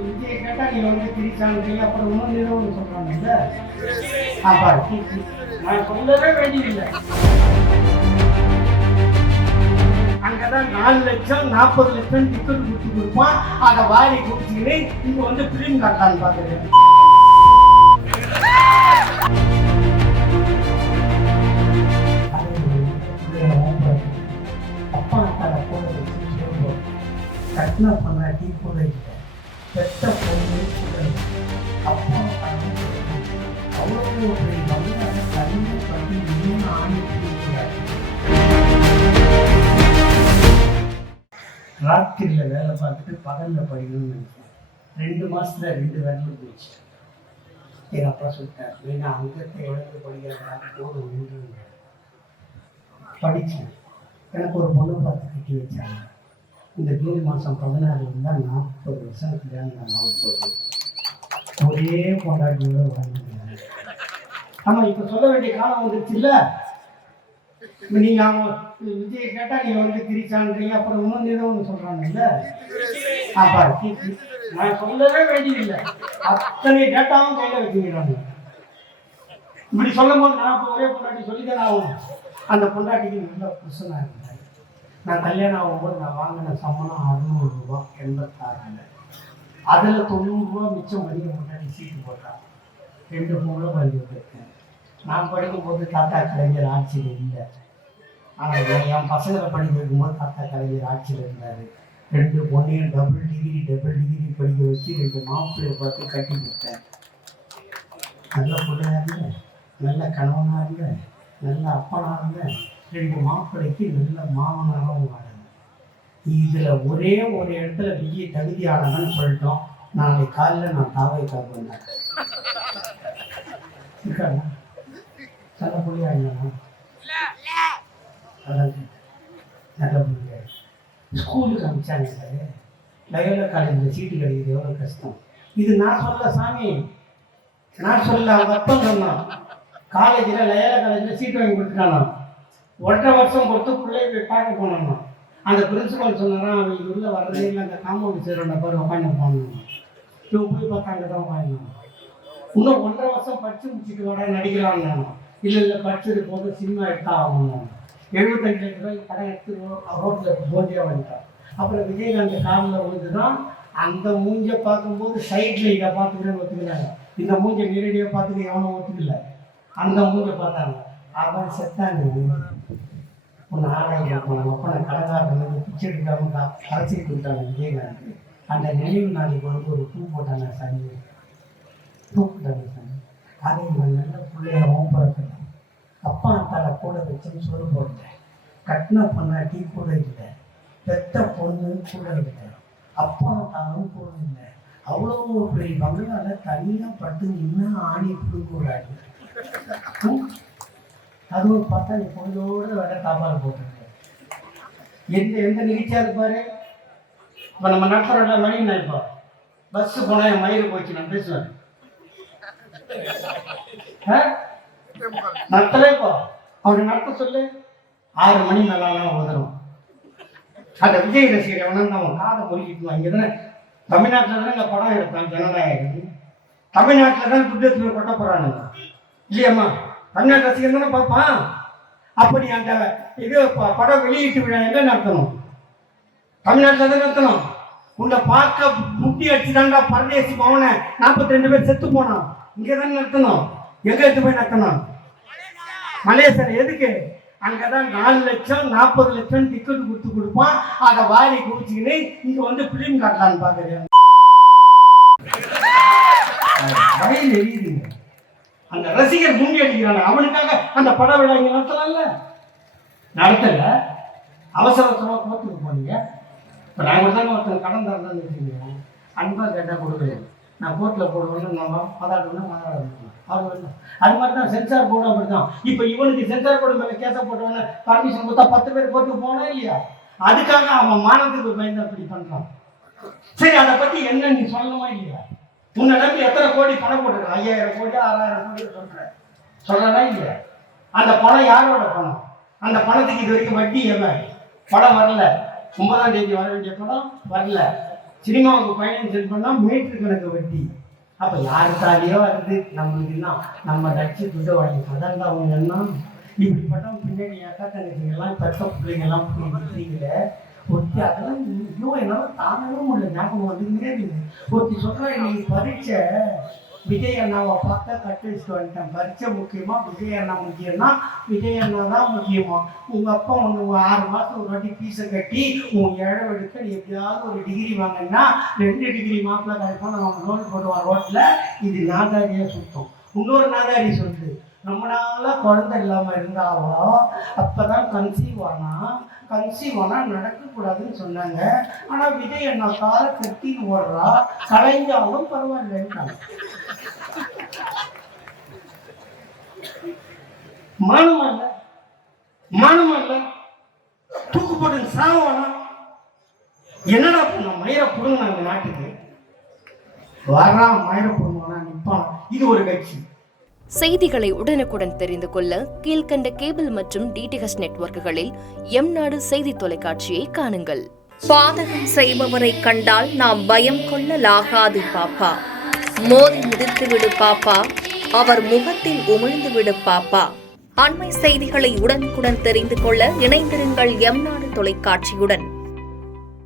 விஜயை கேட்டா நீ வந்து திரிச்சான்றீங்க, அப்புறம் இன்னும் நிறுவனம் சொல்றாங்கல்ல. அப்பா நான் சொல்லவே வேண்டியதில்லை. அங்கதான் 4 லட்சம் 40 லட்சம் டிக்கெட் கொடுத்து கொடுப்பான். அதை வாரி குடிச்சுக்கிட்டு இங்க வந்து பிலிம் காட்டான்னு பாக்குறேன். அப்பா அக்கால போட வச்சு சொல்லுவோம். கட்டின பண்ணாட்டி கூட இல்லை, பெத்த பொண்ணு கூட இல்லை. அப்பா அவ்வளோ பெரிய மனிதனால தண்ணி பண்ணி இன்னும் ஆணிட்டு ராத்திரியில் வேலை பார்த்துட்டு பகலில் படிக்கணும்னு நினைச்சேன். 2 மாதத்துல 2 வேலையில் போயிடுச்சு. எங்கள் அப்பா சொல்லிட்டார், ஏன்னா அங்கத்தை இழந்து படிக்கிறதுனால போதும் நின்று படித்தேன். எனக்கு ஒரு பொண்ணு பார்த்து கட்டி வச்சாங்க. இந்த ஜூன் மாதம் 16 இருந்தால் 40 வருஷம் கல்யாணம் நான் போகுது. ஒரே கொண்டாட்டியோட வாழ்ந்துருந்தாங்க. ஆமாம், இப்போ சொல்ல வேண்டிய காலம் வந்துருச்சு இல்லை. இப்போ நீங்கள் அவங்க விஜயை கேட்டால் நீங்கள் வந்து திரிச்சான்றீங்க, அப்புறம் இன்னும் நிறுவனம் சொல்கிறாங்கல்ல. அப்பா நான் சொல்லவே வேண்டியதில்லை, அத்தனை டேட்டாவும் கையில் வச்சுக்கிறாங்க. இப்படி சொல்லும் போது நான் இப்போ ஒரே பொண்டாட்டி சொல்லித்தானே ஆகணும். அந்த பொண்டாட்டிக்கு நல்ல புருஷனாக இருந்தார். நான் கல்யாணம் ஆகும்போது நான் வாங்கின சம்பளம் 600 ரூபா 86. அதில் 90 ரூபா மிச்சம் மதிக்க பொண்டாட்டி சீட்டு போட்டான். 2 பொண்ணு பள்ளி போயிருக்கேன். நான் படிக்கும்போது தாத்தா கலைஞர் ஆட்சியில் இல்லை. ஆனால் என் பசங்களை படிக்க வைக்கும்போது தாத்தா கலைஞர் ஆட்சியில் இருந்தார். 2 பொண்ணையும் டபுள் டிகிரி படிக்க வச்சு 2 மாப்பிள்ளையை பார்த்து கட்டி கொடுத்தேன். நல்ல பிள்ளையா இருந்தேன், நல்ல கணவனாக இருந்தேன், நல்ல அப்பனாக இருந்தேன். 2 மாப்பிள்ளைக்கு நல்ல மாமனாகவும் வாழ. இதில் ஒரே ஒரு இடத்துல விஜய் தகுதியானவன்னு சொல்லிட்டோம். நாளைக்கு காலையில் நான் தாவை காப்பேன். இருக்காண்ணா நல்ல பிள்ளையா இருந்தாண்ணா, அதான் நல்ல பிள்ளையா. ஸ்கூலுக்கு அனுப்பிச்சாங்க சார். லயோலா காலேஜில் சீட்டு கிடைக்கிறது எவ்வளோ கஷ்டம். இது நான் சொல்ல சாமி, நான் சொல்ல அவங்க அப்பன் சொன்னான். காலேஜில் லயோலா காலேஜில் சீட்டு வாங்கி கொடுத்துட்டானா. 1.5 வருஷம் பொறுத்து பிள்ளைய போய் பார்க்க போனோம்னா அந்த பிரின்சிபால் சொன்னாரான், அவங்க உள்ளே வர்றதே இல்லை, அந்த காம்பவுண்ட் சேரோட பேர் உட்காந்து போனோம். இவங்க போய் பார்த்தா அங்கே தான் உட்காந்துணும். இன்னும் 1.5 வருஷம் படித்து முடிச்சுட்டு வர நடிக்கிறான்னு நானும். இல்லை படிச்சது போது சினிமா எடுத்தா ஆகணும். 75 லட்ச ரூபாய்க்கு கடை எடுத்து ரோட்டில் போதியாக வந்துட்டான். அப்புறம் விஜயகாந்த் காலில் விழுந்து தான் அந்த மூஞ்சை பார்க்கும்போது சைடில் இதை பார்த்துக்கிறேன்னு ஒத்துக்கிறாங்க. இந்த மூஞ்சை நேரடியாக பார்த்துக்க எவனும் ஒத்துக்கல. அந்த மூஞ்சை பார்த்தாங்க. அவன் செத்தாங்க. ஒன்று ஆராய்ச்சி போனாங்க. அப்போ நான் கடைக்காரங்க பிச்சை எடுக்காம அரசியல் கொடுத்தாங்க விஜயகாந்த். அந்த நினைவு நாளைக்கு வந்து ஒரு பூ போட்டாங்க சாமி, பூ போட்டாங்க சாமி. அதை இவன் நல்ல பிள்ளைய ஓப்பறேன். அப்பா அத்தால கூட வச்சுன்னு சொல்ல போட்டேன். கட்டின பொண்ணாட்டி கூட இல்லை, பெத்த பொண்ணு கூட இல்லை, அப்பா அத்தாலும் கூட இல்லை. அவ்வளோ பெரிய பங்களால தனியாக பட்டு இன்னும் ஆணி கொடுக்கூடாது. அதுவும் பார்த்தா நீ பொழுதோடு வேற தாப்பால் போட்டுருக்க. எந்த நிகழ்ச்சியாக இருப்பாரு. இப்போ நம்ம நடத்துகிற மணி இப்போ பஸ்ஸு போனால் என் மயிறு போச்சு, நான் பேசுவேன். நடத்தலேப்பா அவனை நடத்த சொல்லு. 6 மணி மேலாம் உதரும். அந்த விஜய் ரசிகர் எவனா அவன் காதை பொறிக்கிட்டு. இங்கே தானே தமிழ்நாட்டில் தானே இந்த படம் எடுத்தான் ஜனநாயகன். தமிழ்நாட்டில் தான் குற்றத்தில் கொட்ட போகிறானுங்க இல்லையாம்மா. தமிழ்நாட்டு ரசிகர் தானே பார்ப்பான். அப்படி அந்த இது படம் வெளியீட்டு விழா எங்கே நடத்தணும்? தமிழ்நாட்டில் தான் நடத்தணும். உன்னை பார்க்க முட்டி அடிச்சுதாண்டா பரதேசி பவனை 42 பேர் செத்து போனான். இங்கே தானே நடத்தணும். எங்கே எடுத்து போய் நடத்தணும்? மலேசியா. எதுக்கு? அங்கதான் 4 லட்சம் 40 லட்சம் டிக்கெட் கொடுத்து கொடுப்பான். அதை வாரி குடிச்சுக்கின்னு இங்க வந்து பிலிம் காட்டலான்னு பாக்குறேன். வயல் எரியுதுங்க. அந்த ரசிகர் முங்கி அடிக்கிறாங்க. அவனுக்காக அந்த பட விழா இங்க நடத்தலாம்ல. நடத்தல. அவசரமா கோர்ட்டுக்கு போனீங்க. இப்போ நாங்கள் தாங்க ஒருத்தர் கடன் தரணும்னு வச்சுக்கோங்க. அன்பாக கேட்டால் கொடுக்குறேன். நான் கோர்ட்டில் போடுவேன்னு நம்ம மதாடுவேன்னா மதாடுவேன். அது மாதிரி தான் சென்சார் போர்டும் அப்படி தான். இப்போ இவனுக்கு சென்சார் போர்டு மேலே கேஸை போட்டவொன்னே பர்மிஷன் கொடுத்தா 10 பேர் கோர்ட்டுக்கு போனா இல்லையா? அதுக்காக அவன் மானத்துக்கு பயந்து அப்படி பண்ணுறான். சரி, அதை பற்றி என்ன நீ சொல்லணுமா இல்லையா? உன்னை நம்பி எத்தனை கோடி பணம் போட்டுருக்கான்? 5000 கோடி 6000 கோடி சொல்கிறேன் இல்லையா? அந்த பணம் யாரோட பணம்? அந்த பணத்துக்கு இது வரைக்கும் வட்டி எவன்? பணம் வரல. 9ஆம் தேதி வர வேண்டிய படம் வரல. சினிமாவுக்கு ஃபைனான்சியல் பண்ணால் மீட்டர் கணக்கு வட்டி. அப்போ யாருக்காலேயோ அது நம்மளுக்கு என்ன நம்ம நடிச்சு துட்டு வாங்கி அதாங்க அவங்க என்ன இப்படிப்பட்டவங்க பின்னாடி அக்கா தங்கச்சிங்கெல்லாம் பெற்ற பிள்ளைங்கெல்லாம் இருக்கிறீங்களே ஒருத்தி அதெல்லாம் ஐயோ என்னால் தாங்கவே முடியல. ஞாபகம் வந்துக்கிட்டே இருக்குது. ஒருத்தி சொல்கிறேன் இன்னைக்கு பரீட்சை விஜய் அண்ணாவை பார்த்தா கட்டு வச்சுட்டு வந்துட்டேன். பரீட்சை முக்கியமா விஜய் அண்ணா முக்கியம்னா விஜய் அண்ணா தான் முக்கியமா. உங்கள் அப்பா ஒன்று 6 மாதம் ஒரு வாட்டி ஃபீஸை கட்டி உன் இழவெடுக்க நீ எப்படியாவது ஒரு டிகிரி வாங்கினா 2 டிகிரி மாப்பிள்ள கிடைப்போம். நான் ரோடு போடுவான் ரோட்டில். இது நாதாரியாக சுத்தம். இன்னொரு நாதாரி சொல்லுது நம்மளால குழந்தை இல்லாமல் இருந்தாவோ அப்போ தான் கன்சீவ் ஆனால் நடக்கக்கூடாதுன்னு சொன்னாங்க. ஆனால் விஜய் அண்ணா காலை கட்டின்னு ஓடுறா, கலைஞ்சாலும் பரவாயில்லைன்றாங்க. மானமல்ல தூக்கு போட்டு சாவானா என்னடா பண்ண மயிரை புடுங்க அந்த நாட்டுக்கு வர்றான். மயிரை புடுங்கனா நிற்பான். இது ஒரு கட்சி. செய்திகளை உடனுக்குடன் தெரிந்து கொள்ள கீழ்கண்ட கேபிள் மற்றும் டிடிஹெச் நெட்வொர்க்குகளில் எம்நாடு செய்தி தொலைக்காட்சியை காணுங்கள். பாதகம் செய்பவரை கண்டால் நாம் பயம் கொள்ளலாகாது பாப்பா. மோதி மிதித்துவிடு பாப்பா, அவர் முகத்தில் உமிழ்ந்துவிடு பாப்பா. அண்மை செய்திகளை உடனுக்குடன் தெரிந்து கொள்ள இணைந்திருங்கள் எம்நாடு தொலைக்காட்சியுடன்.